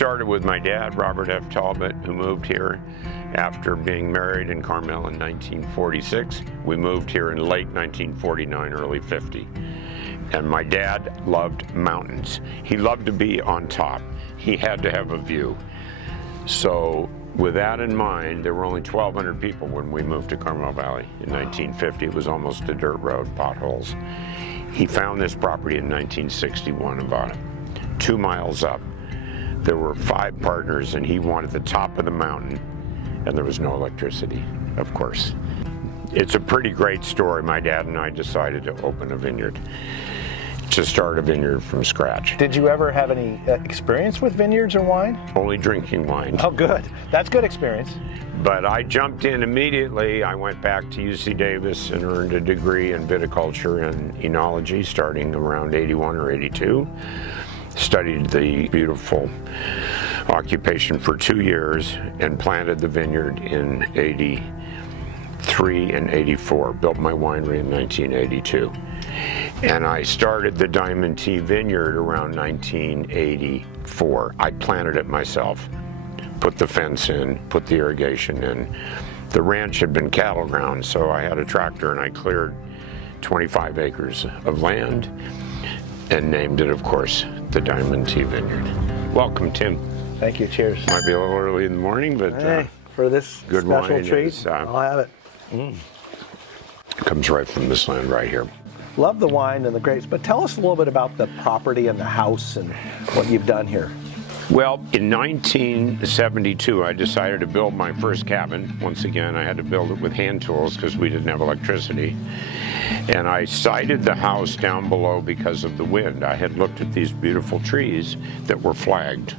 started with my dad, Robb Talbott, who moved here after being married in Carmel in 1946. We moved here in late 1949, early 50. And my dad loved mountains. He loved to be on top. He had to have a view. So with that in mind, there were only 1,200 people when we moved to Carmel Valley in 1950. It was almost a dirt road, potholes. He found this property in 1961 and bought it. 2 miles up, there were 5 partners, and he wanted the top of the mountain, and there was no electricity, of course. It's a pretty great story. My dad and I decided to open a vineyard, to start a vineyard from scratch. Did you ever have any experience with vineyards or wine? Only drinking wine. Oh, good. That's good experience. But I jumped in immediately. I went back to UC Davis and earned a degree in viticulture and enology starting around 81 or 82. Studied the beautiful occupation for 2 years and planted the vineyard in 83 and 84. Built my winery in 1982. And I started the Diamond Tea Vineyard around 1984. I planted it myself, put the fence in, put the irrigation in. The ranch had been cattle ground, so I had a tractor and I cleared 25 acres of land and named it, of course, the Diamond Tea Vineyard. Welcome, Tim. Thank you. Cheers. Might be a little early in the morning, but hey, for this good special wine treat, is, I'll have it. Comes right from this land right here. Love the wine and the grapes, but tell us a little bit about the property and the house and what you've done here. Well, in 1972, I decided to build my first cabin. Once again, I had to build it with hand tools because we didn't have electricity. And I sited the house down below because of the wind. I had looked at these beautiful trees that were flagged.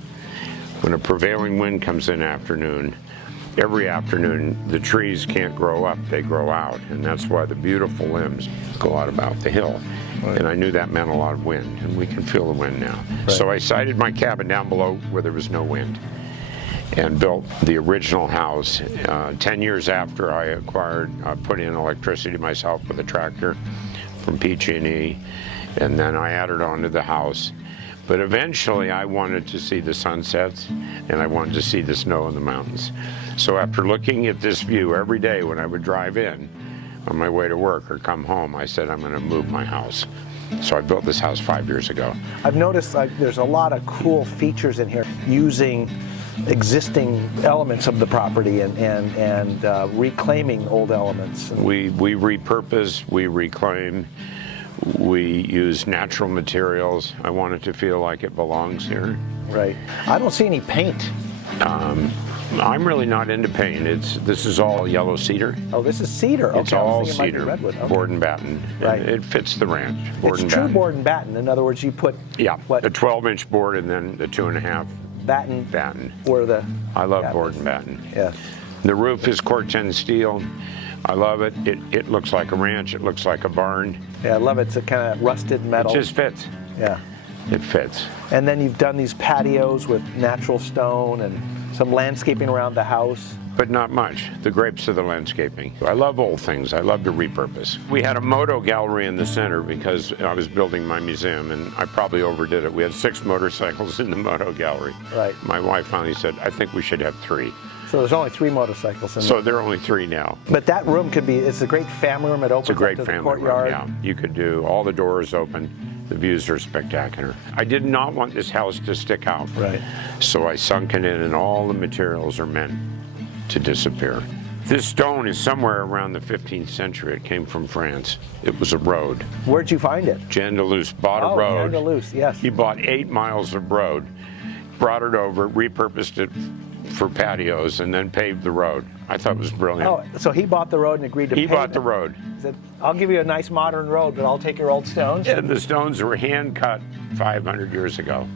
When a prevailing wind comes in every afternoon, the trees can't grow up, they grow out. And that's why the beautiful limbs go out about the hill. Right. And I knew that meant a lot of wind, and we can feel the wind now. Right. So I sited my cabin down below where there was no wind and built the original house. 10 years after I put in electricity myself with a tractor from PG&E, and then I added on to the house. But eventually I wanted to see the sunsets, and I wanted to see the snow in the mountains. So after looking at this view every day when I would drive in on my way to work or come home, I said, I'm going to move my house. So I built this house 5 years ago. I've noticed there's a lot of cool features in here using existing elements of the property and reclaiming old elements. We repurpose, we reclaim, we use natural materials. I want it to feel like it belongs here. Right. I don't see any paint. I'm really not into paint. This is all yellow cedar. Oh, this is cedar. Okay, it's all cedar, redwood. Okay. Board and batten. Right. It fits the ranch. It's true board and batten. In other words, you put what? A 12-inch board and then the 2.5 batten. Or I love cabinets. board and batten. Yeah. The roof is corten steel. I love it. It looks like a ranch. It looks like a barn. Yeah, I love it. It's a kind of rusted metal. It just fits. Yeah. It fits. And then you've done these patios with natural stone and some landscaping around the house. But not much. The grapes are the landscaping. I love old things. I love to repurpose. We had a moto gallery in the center because I was building my museum, and I probably overdid it. We had 6 motorcycles in the moto gallery. Right. My wife finally said, I think we should have 3. So there's only 3 motorcycles in there. So there are only 3 now. But that room it's a great family room. It opens It's a great up to family the courtyard. room, yeah. You could do all the doors open. The views are spectacular. I did not want this house to stick out. Right. So I sunk it in, and all the materials are meant to disappear. This stone is somewhere around the 15th century. It came from France. It was a road. Where'd you find it? Jean Deleuze bought a road. Jean Deleuze, yes. He bought 8 miles of road, brought it over, repurposed it for patios, and then paved the road. I thought it was brilliant. Oh, so he bought the road and agreed to pave it? He bought the road. He said, I'll give you a nice modern road, but I'll take your old stones. And the stones were hand cut 500 years ago.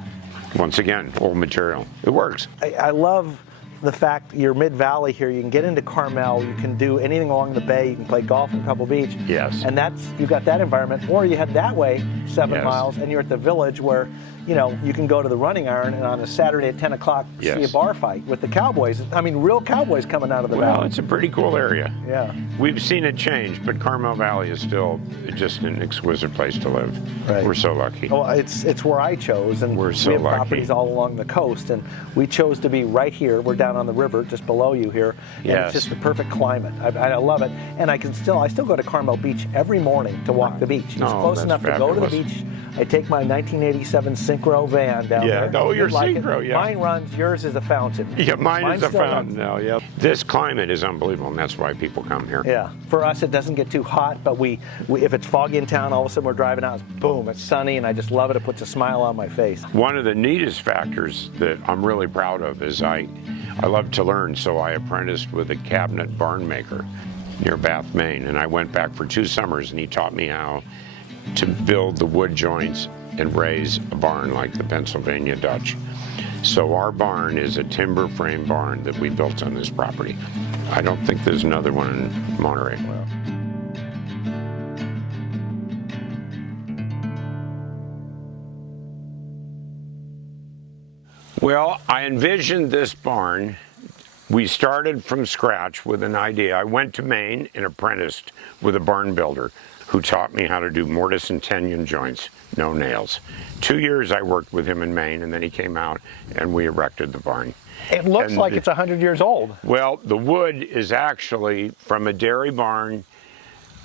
Once again, old material. It works. I love the fact you're mid-valley here. You can get into Carmel. You can do anything along the bay. You can play golf in Pebble Beach. Yes. And you got that environment. Or you head that way 7 Yes. miles, and you're at the village where you know, you can go to the running iron and on a Saturday at 10 o'clock see a bar fight with the cowboys. I mean, real cowboys coming out of the Well, valley. it's a pretty cool area. Yeah. We've seen it change, but Carmel Valley is still just an exquisite place to live. Right. We're so lucky. Well, it's where I chose, and We're so we have lucky. properties all along the coast, and we chose to be right here. We're down on the river, just below you here, and Yes. it's just the perfect climate. I love it, and I still go to Carmel Beach every morning to walk the beach. It's Oh, close that's enough to go to the fabulous. beach. I take my 1987 Synchro van down Yeah. there. Oh, your Like it. Synchro, yeah. Mine runs. Yours is a fountain. Yeah, mine is a still fountain runs. now. Yeah. This climate is unbelievable, and that's why people come here. Yeah, for us it doesn't get too hot, but we if it's foggy in town, all of a sudden we're driving out, boom, it's sunny, and I just love it. It puts a smile on my face. One of the neatest factors that I'm really proud of is I love to learn, so I apprenticed with a cabinet barn maker near Bath, Maine, and I went back for 2 summers, and he taught me how to build the wood joints and raise a barn like the Pennsylvania Dutch. So our barn is a timber frame barn that we built on this property. I don't think there's another one in Monterey. Well, I envisioned this barn. We started from scratch with an idea. I went to Maine and apprenticed with a barn builder who taught me how to do mortise and tenon joints, no nails. 2 years I worked with him in Maine, and then he came out and we erected the barn. It looks And like it's 100 years old. Well, the wood is actually from a dairy barn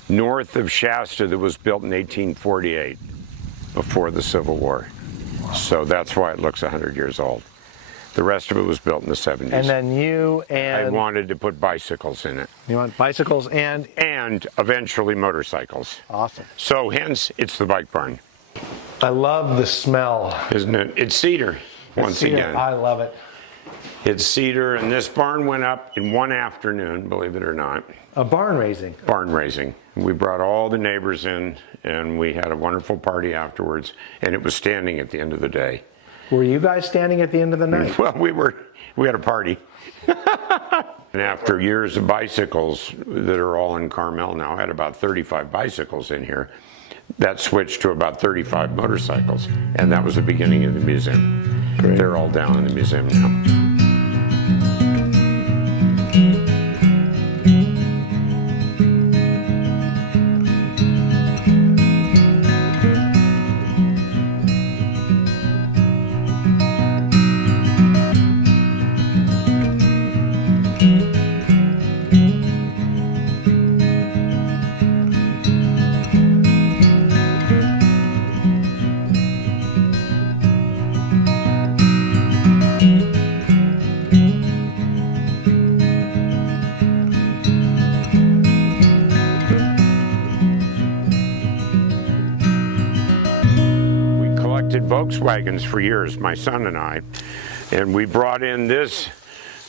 north of Shasta that was built in 1848, before the Civil War. So that's why it looks 100 years old. The rest of it was built in the 70s. And then you I and wanted to put bicycles in it. you want bicycles and And eventually motorcycles. awesome. So hence, it's the bike barn, I love the smell. isn't it? It's cedar, once again. I love it. It's cedar, and this barn went up in one afternoon, believe it or not. A barn raising. Barn raising. We brought all the neighbors in, and we had a wonderful party afterwards, and it was standing at the end of the day. Were you guys standing at the end of the night? Well, we had a party. And after years of bicycles that are all in Carmel now, I had about 35 bicycles in here. That switched to about 35 motorcycles, and that was the beginning of the museum. Great. They're all down in the museum now. Volkswagens for years, my son and I, and we brought in this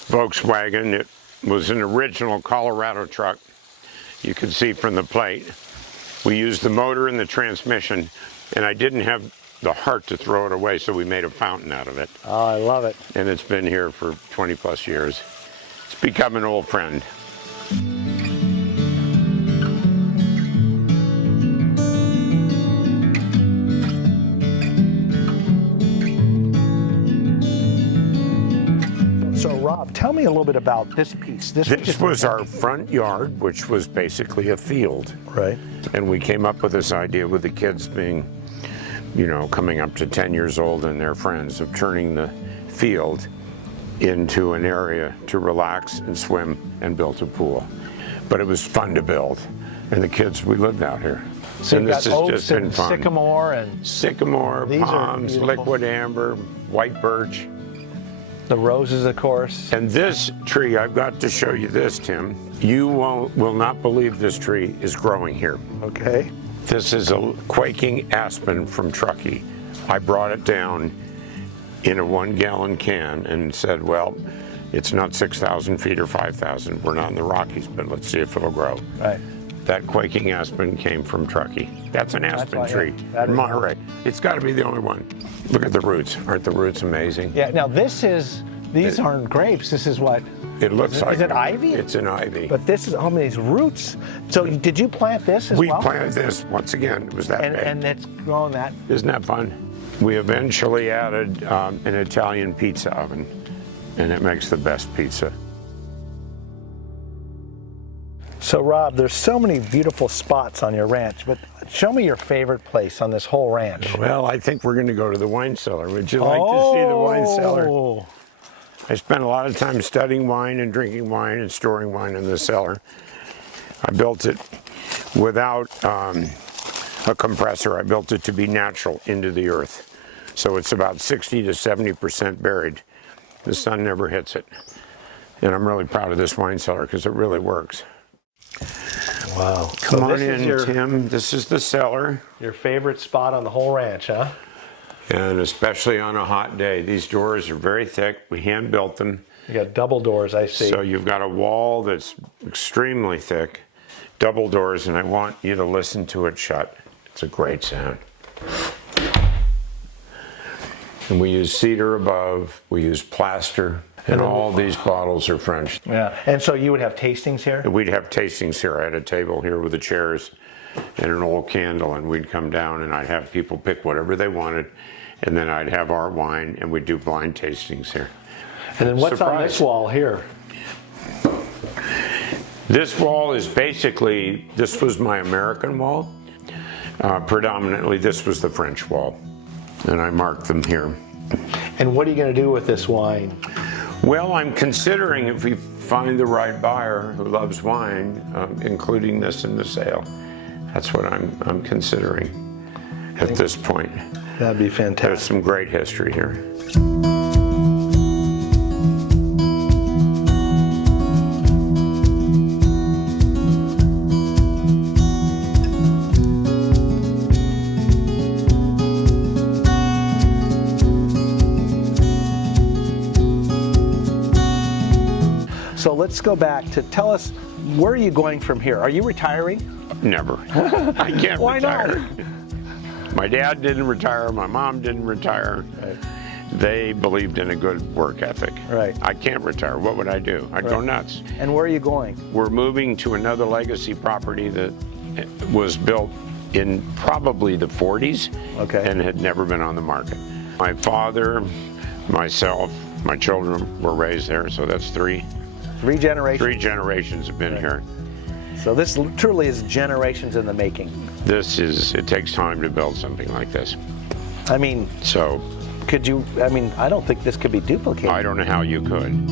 Volkswagen. It was an original Colorado truck. You can see from the plate. We used the motor and the transmission, and I didn't have the heart to throw it away, so we made a fountain out of it. Oh, I love it. And it's been here for 20 plus years. It's become an old friend. So, Rob, tell me a little bit about this piece. This was our front yard, which was basically a field. Right. And we came up with this idea with the kids being, you know, coming up to 10 years old and their friends, of turning the field into an area to relax and swim and build a pool. But it was fun to build. And the kids, we lived out here. So and you've this got has oaks just been and fun. sycamore and Sycamore, These are palms, beautiful. liquid amber, white birch. the roses, of course. And this tree, I've got to show you this, Tim. You will not believe this tree is growing here. Okay. This is a quaking aspen from Truckee. I brought it down in a 1-gallon can and said, well, it's not 6,000 feet or 5,000. We're not in the Rockies, but let's see if it'll grow. Right. That quaking aspen came from Truckee. That's an aspen why, tree that in is Monterey. It's got to be the only one. Look at the roots. Aren't the roots amazing? Yeah. Now these aren't grapes. This is what. It looks like Is it ivy? It's an ivy. But this is these roots. So did you plant this as We well? planted this once again. It was that big. And it's growing that. Isn't that fun? We eventually added an Italian pizza oven, and it makes the best pizza. So Rob, there's so many beautiful spots on your ranch, but show me your favorite place on this whole ranch. Well, I think we're going to go to the wine cellar. Would you like to see the wine cellar? I spent a lot of time studying wine and drinking wine and storing wine in the cellar. I built it without a compressor. I built it to be natural into the earth. So it's about 60 to 70% buried. The sun never hits it. And I'm really proud of this wine cellar because it really works. Wow. Come on in, Tim. This is the cellar. Your favorite spot on the whole ranch, huh? And especially on a hot day. These doors are very thick. We hand built them. You got double doors, I see. So you've got a wall that's extremely thick, double doors, and I want you to listen to it shut. It's a great sound. And we use cedar above, we use plaster, and all these bottles are French. Yeah, and so you would have tastings here? We'd have tastings here. I had a table here with the chairs and an old candle, and we'd come down and I'd have people pick whatever they wanted, and then I'd have our wine, and we'd do blind tastings here. And then what's on this wall here? This wall is basically, this was my American wall. Predominantly, this was the French wall, and I marked them here. And what are you going to do with this wine? Well, I'm considering, if we find the right buyer who loves wine, including this in the sale. That's what I'm considering at this point. That'd be fantastic. There's some great history here. So let's go back to tell us, where are you going from here? Are you retiring? Never. I can't Why retire. not? My dad didn't retire. My mom didn't retire. Right. They believed in a good work ethic. Right. I can't retire. What would I do? I'd go nuts. And where are you going? We're moving to another legacy property that was built in probably the 40s and had never been on the market. My father, myself, my children were raised there, so that's three. 3 generations? 3 generations have been here. So this truly is generations in the making. This is, it takes time to build something like this. I mean, so could you, I mean, I don't think this could be duplicated. I don't know how you could.